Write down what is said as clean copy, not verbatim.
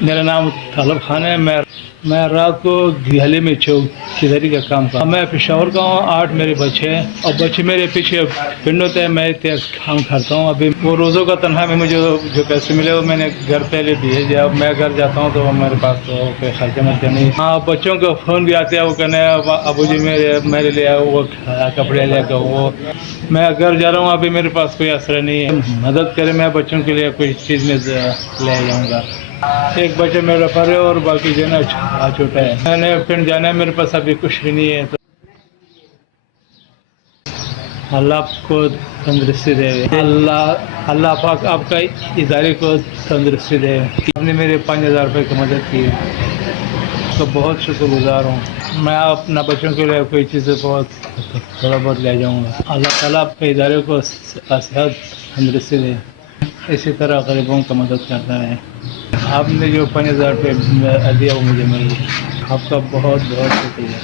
میرا نام طالب خان ہے. میں رات کو دہلی میں چوکیداری کا کام کرتا ہوں. میں پشاور کا ہوں. 8 میرے بچے ہیں اور بچے میرے پیچھے پنڈ ہوتے ہیں. میں کام کرتا ہوں. ابھی وہ روزوں کا تنخواہ میں مجھے جو پیسے ملے وہ میں نے گھر پہلے دیے دیا. اب میں گھر جاتا ہوں تو میرے پاس تو کوئی خرچہ مرچہ نہیں. ہاں بچوں کو فون بھی آتے ہیں. وہ کہنے ابو جی میرے لیے وہ کپڑے لے کر وہ میں گھر جا رہا ہوں. ابھی میرے پاس کوئی آسرا نہیں ہے. مدد کرے میں بچوں کے لیے کوئی چیز میں لے جاؤں گا. ایک بچہ میرا پر ہے اور باقی جو ہے نا چھوٹا ہے. میں نے پھر جانا ہے. میرے پاس ابھی کچھ بھی نہیں ہے. تو اللہ آپ کو تندرستی دے. اللہ پاک آپ کا ادارے کو تندرستی دے. آپ نے میرے 5000 روپے کی مدد کی. تو بہت شکر گزار ہوں. میں اپنا بچوں کے لیے کوئی چیزیں تھوڑا بہت لے جاؤں گا. اللہ تعالیٰ آپ کے ادارے کو صحت تندرستی دے. اسی طرح غریبوں کا مدد کرتا ہے. آپ نے جو 5000 روپے دیا وہ مجھے مل گیا. آپ کا بہت بہت شکریہ.